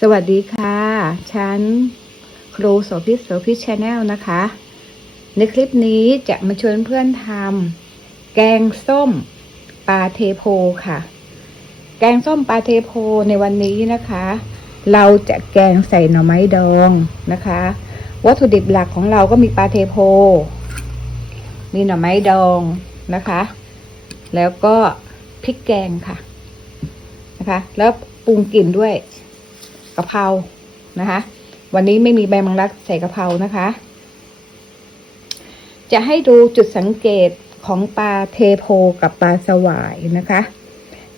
สวัสดีค่ะ ฉันครูโสภิตโสภิตชาแนลนะคะ ในคลิปนี้จะมาชวนเพื่อนทำแกงส้มปลาเทโพค่ะ แกงส้มปลาเทโพในวันนี้นะคะ เราจะแกงใส่หน่อไม้ดองนะคะ วัตถุดิบหลักของเราก็มีปลาเทโพ มีหน่อไม้ดองนะคะ แล้วก็พริกแกงค่ะนะคะ แล้วปรุงกลิ่นด้วย กะเพรานะคะ วันนี้ไม่มีใบมังลักใส่กะเพรานะคะ จะให้ดูจุดสังเกตของปลาเทโพกับปลาสวายนะคะ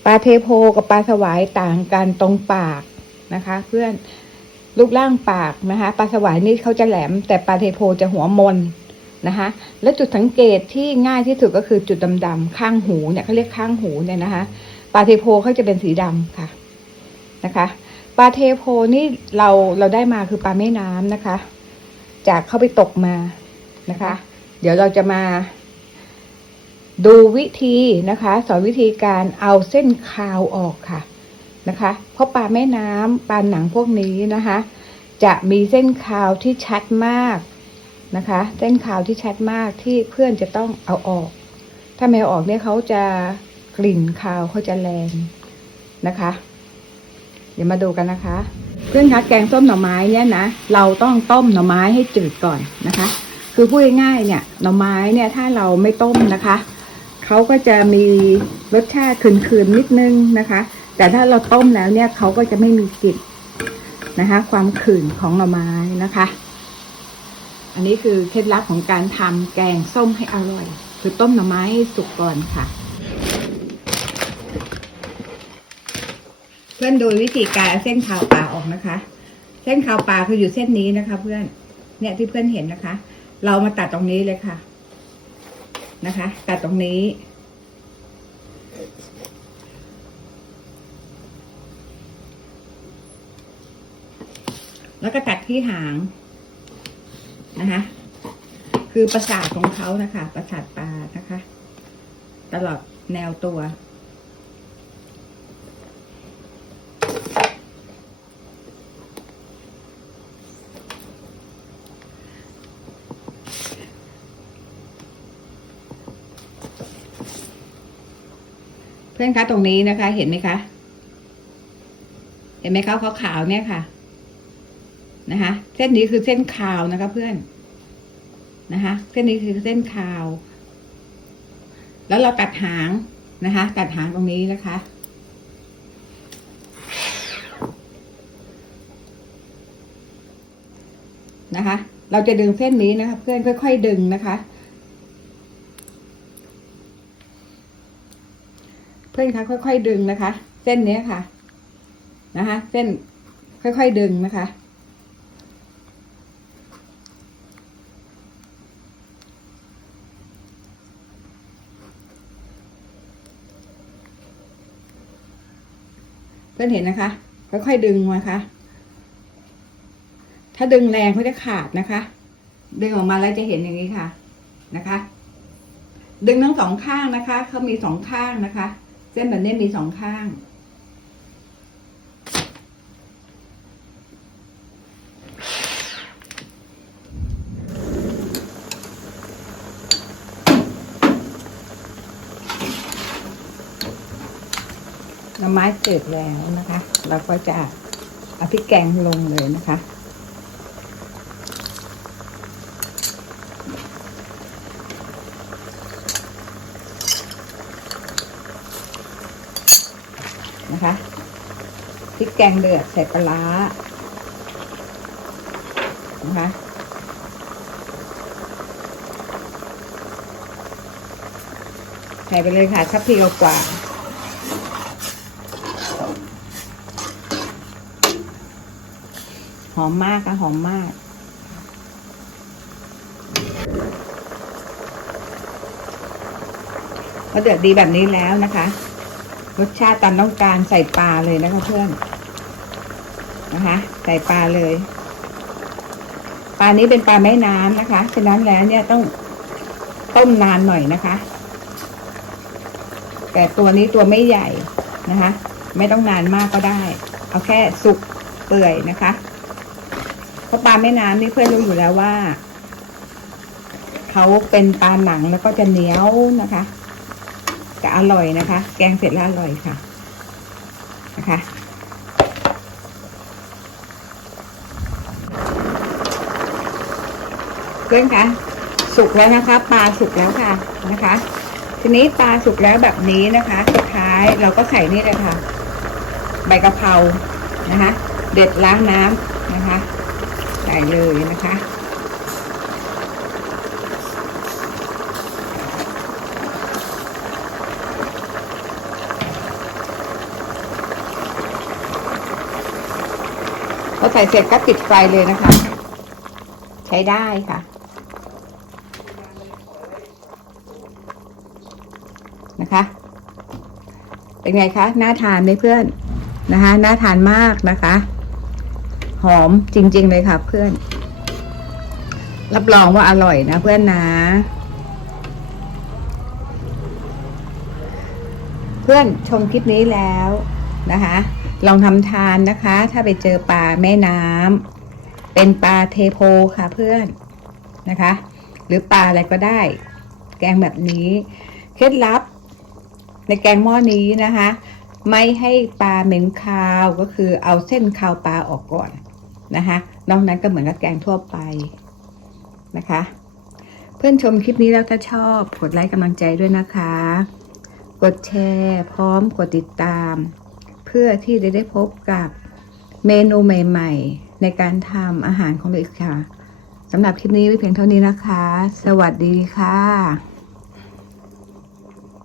ปลาเทโพกับปลาสวายต่างกันตรงปากนะคะ เพื่อนรูปร่างปากนะคะปลาสวายนี่เขาจะแหลม แต่ปลาเทโพจะหัวมนนะคะ และจุดสังเกตที่ง่ายที่สุดก็คือจุดดำๆข้างหูเนี่ยเขาเรียกข้างหูเนี่ยนะคะ ปลาเทโพเขาจะเป็นสีดำค่ะนะคะ ปลาเทโพนี่เราเราได้มาคือปลาแม่น้ำนะคะ จากเข้าไปตกมานะคะ เดี๋ยวเราจะมา ดูวิธีนะคะ สอนวิธีการเอาเส้นคาวออกค่ะนะคะ เพราะปลาแม่น้ำปลาหนังพวกนี้นะคะ จะมีเส้นคาวที่ชัดมากนะคะ เส้นคาวที่ชัดมากที่เพื่อนจะต้องเอาออก ถ้าไม่ออกเนี่ยเขาจะกลิ่นคาวเขาจะแรงนะคะ เดี๋ยวมาดูกันนะคะ เพื่อนคะแกงส้มหน่อไม้เนี่ยนะเราต้องต้มหน่อไม้ให้จืดก่อนนะคะ คือพูดง่ายๆเนี่ยหน่อไม้เนี่ยถ้าเราไม่ต้มนะคะเขาก็จะมีรสชาติคืนๆนิดนึงนะคะ แต่ถ้าเราต้มแล้วเนี่ยเขาก็จะไม่มีกลิ่นนะคะ ความขื่นของหน่อไม้นะคะ อันนี้คือเคล็ดลับของการทำแกงส้มให้อร่อย คือต้มหน่อไม้ให้สุกก่อนค่ะ เพื่ อนดูวิธีการเอาเส้นขาวปลาออกนะคะ เส้นขาวปลาคืออยู่เส้นนี้นะคะ เพื่อน เนี่ยที่เพื่อนเห็นนะคะ เรามาตัดตรงนี้เลยค่ะนะคะ ตัดตรงนี้ แล้วก็ตัดที่หางนะคะ คือประสาทของเขานะคะ ประสาทปลานะคะ ตลอดแนวตัว เพื่อนคะตรงนี้นะคะ เห็นไหมคะ เห็นไหมคะขาวๆเนี่ยค่ะ นะคะ เส้นนี้คือเส้นขาวนะคะ เพื่อนนะคะ เส้นนี้คือเส้นขาว แล้วเราตัดหางนะคะ ตัดหางตรงนี้นะคะนะคะ เราจะดึงเส้นนี้นะคะ เพื่อนค่อย ๆ ดึงนะคะ พื่อนคะค่อยๆดึงนะคะ เส้นนี้ค่ะ นะคะ เส้นค่อยๆดึงนะคะ เพื่อนเห็นนะคะ ค่อยๆดึงมาค่ะ ถ้าดึงแรงเขาจะขาดนะคะ ดึงออกมาแล้วจะเห็นอย่างนี้ค่ะ นะคะ ดึงทั้งสองข้างนะคะเขามีสองข้างนะคะ ส้นแบบนี้มีสองข้าง น้ำไม้เกิดแล้วนะคะ เราก็จะเอาพริกแกงลงเลยนะคะ พริกแกงเดือดใส่ปลานะคะใส่ไปเลยค่ะทัพพีกว่าหอมมากค่ะหอมมากพอเดือดดีแบบนี้แล้วนะคะ รสชาติตามต้องการใส่ปลาเลยนะคะเพื่อน นะคะใส่ปลาเลย ปลานี้เป็นปลาแม่น้ำนะคะ ฉะนั้นแล้วเนี่ยต้องต้มนานหน่อยนะคะ แต่ตัวนี้ตัวไม่ใหญ่นะคะ ไม่ต้องนานมากก็ได้ เอาแค่สุกเปื่อยนะคะเพราะปลาแม่น้ำนี่เพื่อนรู้อยู่แล้วว่าเขาเป็นปลาหนังแล้วก็จะเหนียวนะคะแต่อร่อยนะคะ แกงเสร็จแล้วอร่อยค่ะนะคะ เพื่อนคะสุกแล้วนะคะ ปลาสุกแล้วค่ะนะคะ ทีนี้ปลาสุกแล้วแบบนี้นะคะสุดท้ายเราก็ใส่นี่เลยค่ะ ใบกะเพรานะคะ เด็ดล้างน้ำนะคะ ใส่เลยนะคะพอใส่เสร็จก็ปิดไฟเลยนะคะ ใช้ได้ค่ะ นะคะ เป็นไงคะน่าทานไหมเพื่อนนะคะน่าทานมากนะคะ หอมจริง ๆ เลยค่ะเพื่อน รับรองว่าอร่อยนะเพื่อนนะ เพื่อนชมคลิปนี้แล้วนะคะ ลองทำทานนะคะ ถ้าไปเจอปลาแม่น้ำเป็นปลาเทโพค่ะเพื่อนนะคะ หรือปลาอะไรก็ได้ แกงแบบนี้ เคล็ดลับ ในแกงหม้อนี้นะคะ ไม่ให้ปลาเหม็นคาวก็คือเอาเส้นคาวปลาออกก่อนนะคะนอกนั้นก็เหมือนกับแกงทั่วไปนะคะ เพื่อนชมคลิปนี้แล้วถ้าชอบ กดไลค์กำลังใจด้วยนะคะ กดแชร์ พร้อมกดติดตาม เพื่อที่จะได้พบกับเมนูใหม่ ๆ ในการทำอาหารของเราอีกค่ะสำหรับคลิปนี้ไว้เพียงเท่านี้นะคะ สวัสดีค่ะ